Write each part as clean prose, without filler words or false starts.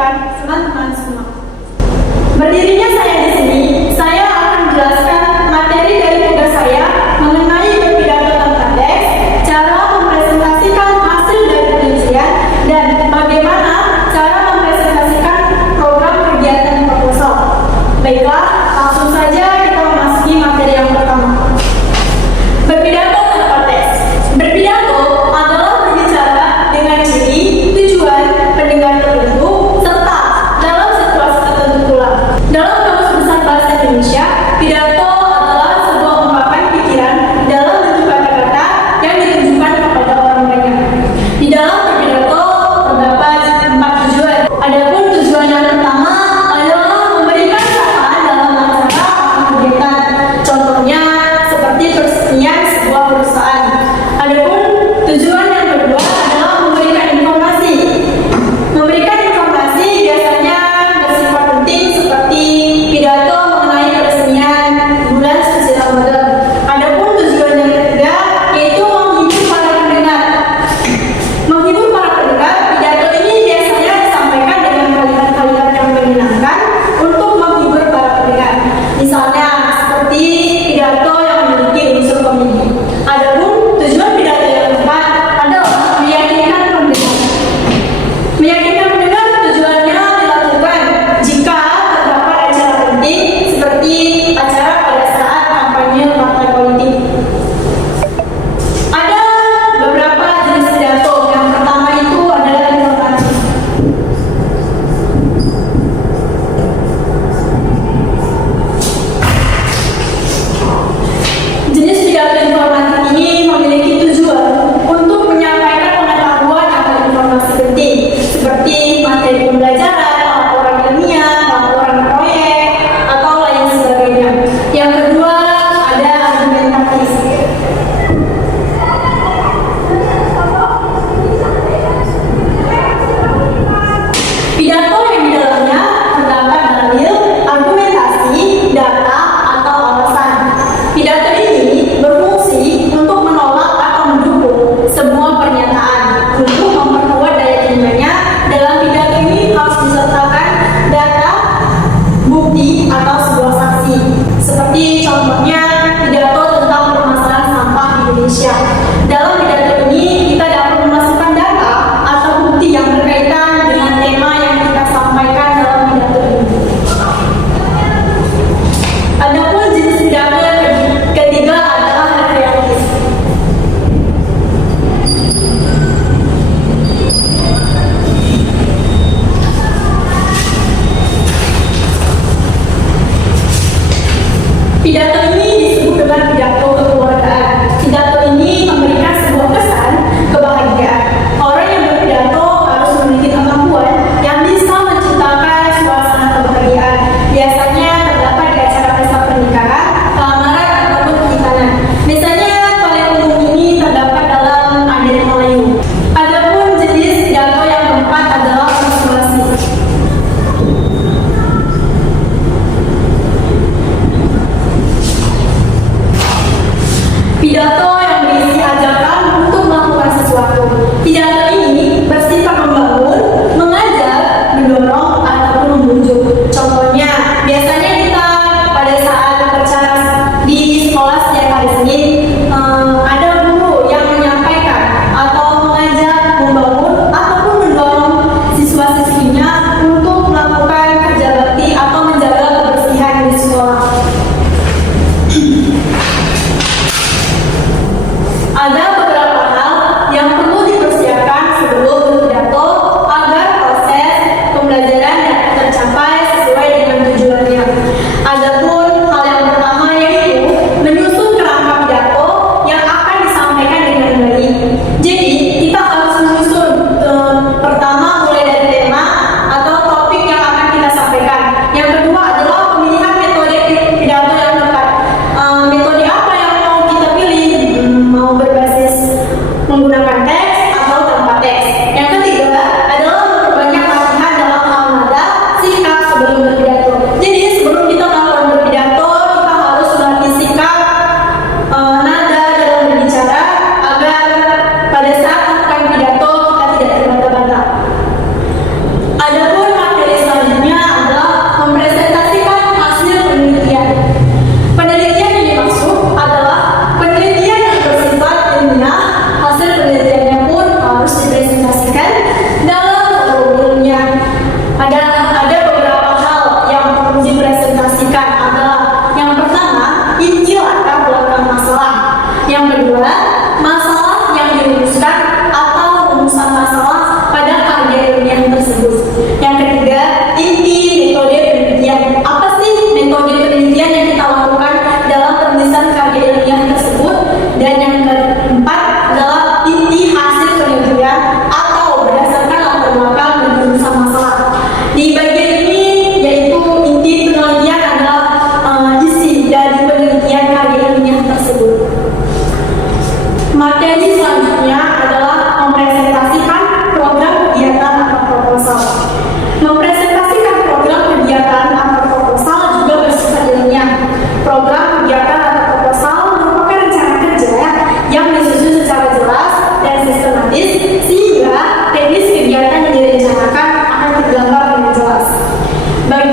depan teman-teman semua. Berdirinya saya di sini, saya akan menjelaskan materi dari tugas saya mengenai berpidato tanpa teks, cara mempresentasikan hasil dari penelitian, dan bagaimana cara mempresentasikan program kegiatan proposal. Baiklah, langsung saja kita memasuki materi yang pertama. Berpidato tanpa teks. Berpidato adalah berbicara dengan ciri, tujuan, pendengar tertentu, serta dalam situasi tertentu pula. Dalam Kamus Besar Bahasa Indonesia, pidato adalah sebuah ungkapan pikiran dalam bentuk kata-kata yang ditujukan kepada orang banyak. Di dalam berpidato terdapat 4 tujuan. Adapun tujuan yang pertama adalah memberikan sapaan dalam acara atau kegiatan. Contohnya seperti peresmian sebuah perusahaan. Adapun tujuan yang kedua adalah memberikan informasi. Memberikan informasi biasanya bersifat penting seperti pidato mengenai peresmian bulan suci Ramadan. Adapun tujuan yang ketiga yaitu menghibur para pendengar. Menghibur para pendengar, pidato ini biasanya disampaikan dengan kalimat-kalimat yang menyenangkan untuk menghibur para pendengar. Misalnya seperti pidato yang memiliki unsur komedi. Adapun tujuan pidato yang keempat adalah meyakinkan pendengar. Meyakinkan pendengar tujuannya dilakukan jika terdapat acara penting seperti acara pada saat kampanye partai politik. Ada beberapa jenis pidato. Yang pertama itu adalah informatif. Jenis pidato informatif ini memiliki tujuan untuk menyampaikan pengetahuan atau informasi penting seperti materi pembelajaran, laporan ilmiah, laporan proyek, atau lain sebagainya. Yang kedua ada argumentatif. Pidato yang di dalamnya terdapat dalil, argumentasi, data, atau alasan. Pidato ini berfungsi untuk menolak atau mendukung semua pernyataan. Untuk memperkuat daya terimanya, dalam pidato ini harus disertakan data, bukti, atau sebuah saksi. Seperti contohnya pidato tentang permasalahan sampah di Indonesia. Dalam pidato ini kita dapat memasukkan data atau bukti yang berkaitan dengan tema yang kita sampaikan dalam pidato ini. Adapun jenis pidato yang ketiga adalah rekreatif. Pidato ini disebut dengan pidato kekeluargaan. Pidato ini memberikan sebuah kesan kebahagiaan. Orang yang berpidato harus memiliki kemampuan yang bisa menciptakan suasana kebahagiaan. Biasanya terdapat di acara pesta pernikahan, lamaran, ataupun pernikahan. Misalnya paling umum ini terdapat dalam adat Melayu. Adapun jenis pidato yang keempat adalah persuasi. Pidato yang berisi ajakan untuk melakukan sesuatu. Pidato ini bersifat membangun, mengajak, mendorong, ataupun membujuk. Contohnya, biasanya kita pada saat berbicara di sekolah setiap hari Senin, ada guru yang menyampaikan atau mengajak, membangun, ataupun mendorong siswa-siswinya untuk melakukan kerja bakti atau menjaga kebersihan di sekolah. Ada beberapa hal yang perlu dipersiapkan sebelum berpidato agar proses pembelajaran dapat tercapai sesuai dengan tujuannya. Adapun hal yang pertama yaitu menyusun kerangka pidato yang akan disampaikan dengan baik. Jadi kita harus menyusun pertama mulai dari tema atau topik yang akan kita sampaikan. Yang kedua adalah pemilihan metode pidato yang tepat. Metode apa yang mau kita pilih? Mau berbasis menggunakan teks atau tanpa teks. Yang ketiga adalah memperbanyak latihan dalam hal nada, sikap sebelum berpidato. Jadi sebelum kita melakukan berpidato, kita harus melatih sikap, nada dalam berbicara agar pada saat melakukan pidato kita tidak terbata-bata. Adapun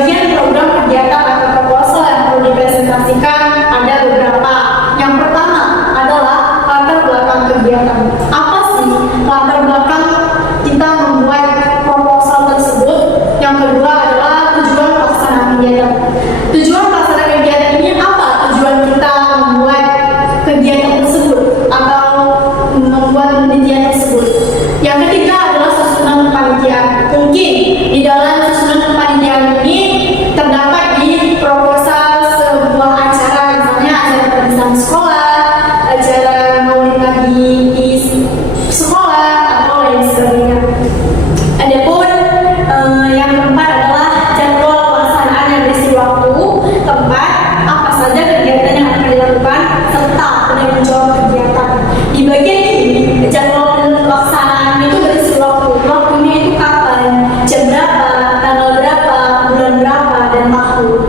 Pembagian program kegiatan atau proposal yang perlu dipresentasikan ada beberapa. Yang pertama adalah latar belakang kegiatan. Apa sih latar belakang kita membuat proposal tersebut? Yang kedua adalah tujuan pelaksanaan kegiatan. Tujuan pelaksanaan kegiatan ini apa? Tujuan kita membuat kegiatan tersebut atau membuat penelitian tersebut. Yang ketiga adalah susunan kepanitiaan. Mungkin di dalam susunan kepanitiaan ini terdapat di proposal sebuah acara, misalnya acara perpisahan sekolah, acara maulid nabi di sekolah, atau lain sebagainya. Adapun yang keempat adalah jadwal pelaksanaan yang berisi waktu, tempat, apa saja kegiatan yang akan dilakukan, serta penanggung jawab kegiatan. Di bagian ini, jadwal pelaksanaan itu berisi waktu. Waktunya itu kapan, jam berapa, tanggal berapa, bulan berapa, dan tahun.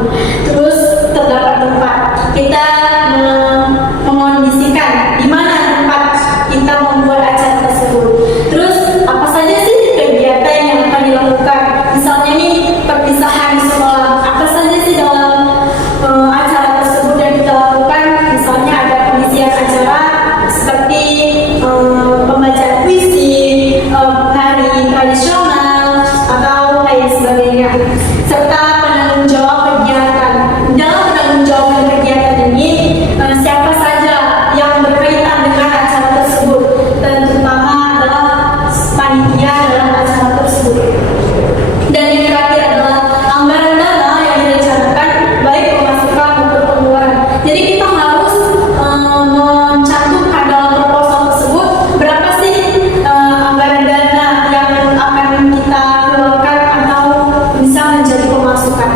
Terus terdapat tempat. Kita mengondisikan di mana tempat kita membuat acara tersebut. Terus apa saja sih kegiatan yang akan dilakukan? Misalnya nih perpisahan sekolah. Apa saja sih dalam acara tersebut yang kita lakukan? Misalnya ada pengisian acara seperti pembacaan puisi, hari tradisional, atau lain sebagainya. Serta penanggung jawab kegiatan. Dalam penanggung jawab kegiatan ini, siapa saja yang berkaitan dengan acara tersebut, dan terutama adalah panitia dalam acara tersebut. Dan yang terakhir adalah anggaran dana yang direncanakan, baik pemasukan maupun pengeluaran. Jadi kita harus mencantumkan dalam proposal tersebut berapa sih anggaran dana yang akan kita keluarkan atau bisa menjadi pemasukan.